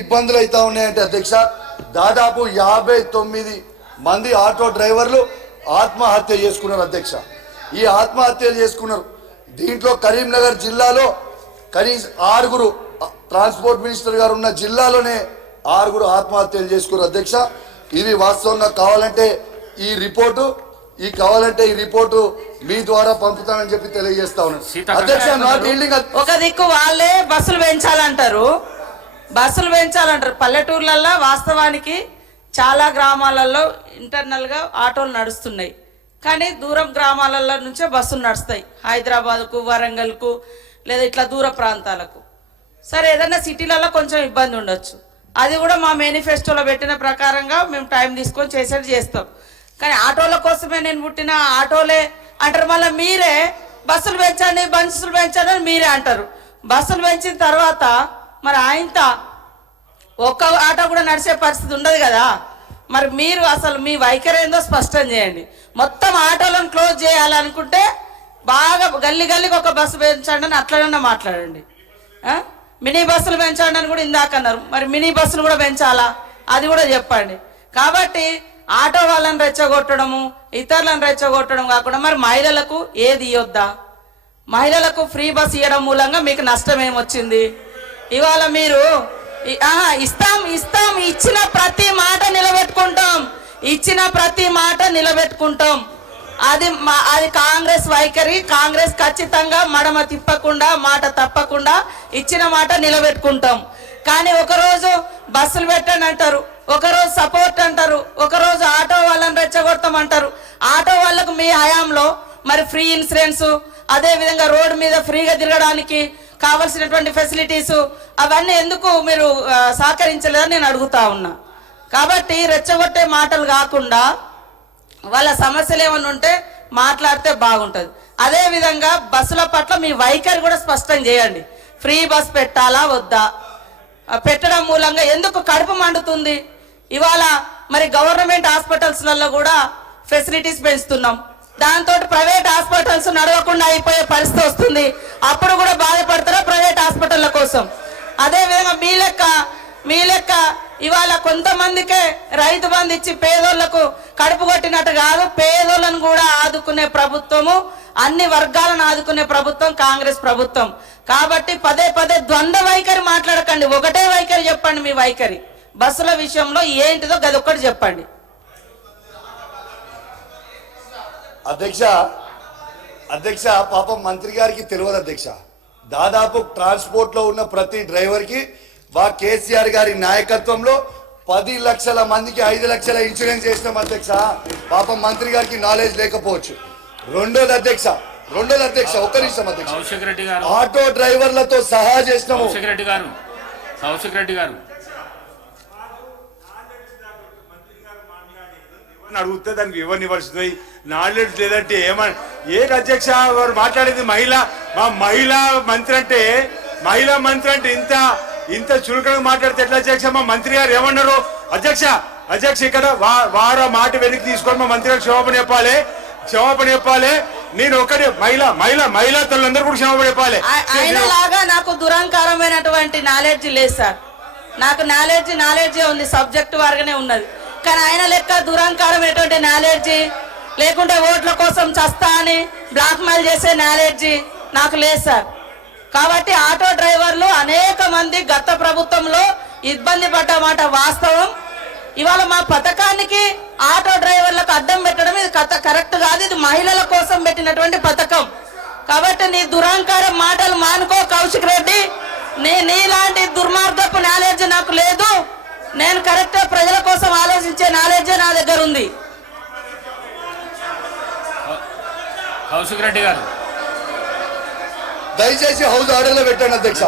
ఇబ్బందులు అయితే ఉన్నాయంటే అధ్యక్ష దాదాపు 59 మంది ఆటో డ్రైవర్లు ఆత్మహత్య చేసుకున్నారు అధ్యక్ష. ఈ ఆత్మహత్యలు చేసుకున్నారు. దీంట్లో కరీంనగర్ జిల్లాలో కనీసం 6 ట్రాన్స్పోర్ట్ మినిస్టర్ గారు ఉన్న జిల్లాలోనే 6 ఆత్మహత్యలు చేసుకున్నారు అధ్యక్ష. ఇది వాస్తవంగా కావాలంటే ఈ రిపోర్టు మీ ద్వారా పంపుతానని చెప్పి తెలియజేస్తా ఉన్నాను అధ్యక్ష. ఒక దిక్కు వాళ్ళే బస్సులు పెంచాలంటారు. పల్లెటూర్లలో వాస్తవానికి చాలా గ్రామాలలో ఇంటర్నల్గా ఆటోలు నడుస్తున్నాయి, కానీ దూరం గ్రామాలలో నుంచే బస్సులు నడుస్తాయి. హైదరాబాద్కు, వరంగల్కు, లేదా ఇట్లా దూర ప్రాంతాలకు. సరే, ఏదైనా సిటీలలో కొంచెం ఇబ్బంది ఉండొచ్చు. అది కూడా మా మేనిఫెస్టోలో పెట్టిన ప్రకారంగా మేము టైం తీసుకొని చేస్తాం. కానీ ఆటోల కోసమే నేను పుట్టిన ఆటోలే అంటారు. మళ్ళీ మీరే బస్సులు పెంచండి అని మీరే అంటారు. బస్సులు పెంచిన తర్వాత మరి ఆయనత ఒక్క ఆటో కూడా నడిచే పరిస్థితి ఉండదు కదా. మరి మీరు అసలు మీ వైఖరి ఏందో స్పష్టం చేయండి. మొత్తం ఆటోలను క్లోజ్ చేయాలనుకుంటే బాగా గల్లీకి ఒక బస్సు పెంచండి అని అట్లనే మాట్లాడండి. మినీ బస్సులు పెంచండి అని కూడా ఇందాక అన్నారు. మరి మినీ బస్సులు కూడా పెంచాలా, అది కూడా చెప్పండి. కాబట్టి ఆటో వాళ్ళని రెచ్చగొట్టడము, ఇతరులను రెచ్చగొట్టడం కాకుండా మరి మహిళలకు ఏది ఇవ్వద్దా? మహిళలకు ఫ్రీ బస్ ఇవ్వడం మూలంగా మీకు నష్టం ఏమొచ్చింది? ఇవాళ మీరు ఇస్తాం ఇచ్చిన ప్రతి మాట నిలబెట్టుకుంటాం. అది కాంగ్రెస్ వైఖరి. కాంగ్రెస్ ఖచ్చితంగా మడమ తిప్పకుండా, మాట తప్పకుండా ఇచ్చిన మాట నిలబెట్టుకుంటాం. కానీ ఒకరోజు బస్సులు పెట్టండి అంటారు, ఒకరోజు సపోర్ట్ అంటారు, ఒకరోజు ఆటో వాళ్ళని రెచ్చగొడతాం అంటారు. ఆటో వాళ్ళకు మీ హయాంలో మరి ఫ్రీ ఇన్సూరెన్స్, అదేవిధంగా రోడ్డు మీద ఫ్రీగా తిరగడానికి కావలసినటువంటి ఫెసిలిటీస్ అవన్నీ ఎందుకు మీరు సహకరించలేదని నేను అడుగుతా ఉన్నా. కాబట్టి రెచ్చగొట్టే మాటలు కాకుండా వాళ్ళ సమస్యలు ఏమైనా ఉంటే మాట్లాడితే బాగుంటుంది. అదేవిధంగా బస్సుల పట్ల మీ వైఖరి కూడా స్పష్టం చేయండి. ఫ్రీ బస్ పెట్టాలా వద్దా? పెట్టడం మూలంగా ఎందుకు కడుపు మండుతుంది? ఇవాళ మరి గవర్నమెంట్ హాస్పిటల్స్లలో కూడా ఫెసిలిటీస్ పెంచుతున్నాం, దాంతో ప్రైవేట్ హాస్పిటల్స్ నడవకుండా అయిపోయే పరిస్థితి వస్తుంది. అప్పుడు కూడా బాధపడతారా ప్రైవేట్ హాస్పిటల్ల కోసం? అదేవిధంగా మీ లెక్క ఇవాళ కొంతమందికే రైతు బంధు ఇచ్చి పేదోళ్లకు కడుపు కొట్టినట్టు కాదు, పేదోళ్లను కూడా ఆదుకునే ప్రభుత్వము, అన్ని వర్గాలను ఆదుకునే ప్రభుత్వం కాంగ్రెస్ ప్రభుత్వం. కాబట్టి పదే ద్వంద్వ వైఖరి మాట్లాడకండి, ఒకటే వైఖరి చెప్పండి. మీ వైఖరి బస్సుల విషయంలో ఏంటిదో గదొక్కటి చెప్పండి. అధ్యక్ష పాపం మంత్రి గారికి తెలియదు అధ్యక్ష. దాదాపు ట్రాన్స్పోర్ట్ లో ఉన్న ప్రతి డ్రైవర్ కి కేసీఆర్ గారి నాయకత్వంలో 10 లక్షల మందికి 5 లక్షల ఇన్సూరెన్స్ చేసినాం అధ్యక్ష. పాపం మంత్రి గారికి నాలెడ్జ్ లేకపోవచ్చు. రెండోది అధ్యక్ష ఒక్క నిమిషం అధ్యక్ష, ఆటో డ్రైవర్లతో సహా చేసినాము. అడిగితే దానికి వివరణ నాలెడ్జ్ లేదంటే ఏంటి అధ్యక్ష వారు మాట్లాడేది? మహిళా మంత్రి అంటే ఇంత చురుకగా మాట్లాడితే ఎట్లా అధ్యక్ష? మా మంత్రి గారు ఏమన్నారు? అధ్యక్ష ఇక్కడ వారు మాట వెనక్కి తీసుకొని మా మంత్రి గారు క్షమాపణ చెప్పాలి. నేను ఒకటి మహిళా తల్లందరూ కూడా క్షమాపణ చెప్పాలి. ఆయనలాగా నాకు దురహంకారమైనటువంటి నాలెడ్జ్ లేదు సార్. నాకు నాలెడ్జ్ ఉంది, సబ్జెక్ట్ వారుగానే ఉన్నది. కానీ ఆయన లెక్క దురహంకారమైనటువంటి నాలెడ్జి, లేకుంటే ఓట్ల కోసం చస్తా అని బ్లాక్ మెయిల్ చేసే నాలెడ్జి నాకు లేదు సార్. కాబట్టి ఆటో డ్రైవర్లు అనేక మంది గత ప్రభుత్వంలో ఇబ్బంది పడ్డమాట వాస్తవం. ఇవాళ మా పథకానికి ఆటో డ్రైవర్లకు అడ్డం పెట్టడం ఇది కరెక్ట్ కాదు. ఇది మహిళల కోసం పెట్టినటువంటి పథకం. కాబట్టి నీ దురహంకారం మాటలు మానుకో కౌశిక్ రెడ్డి. నీలాంటి దుర్మార్గపు నాలెడ్జ్ నాకు లేదు. నేను కరెక్ట్ ప్రజల కోసం ఆలోచించే నాలెడ్జే నా దగ్గర ఉంది. కౌశిక్ రెడ్డి గారు దయచేసి హౌస్ ఆర్డర్ లో పెట్టండి అధ్యక్ష.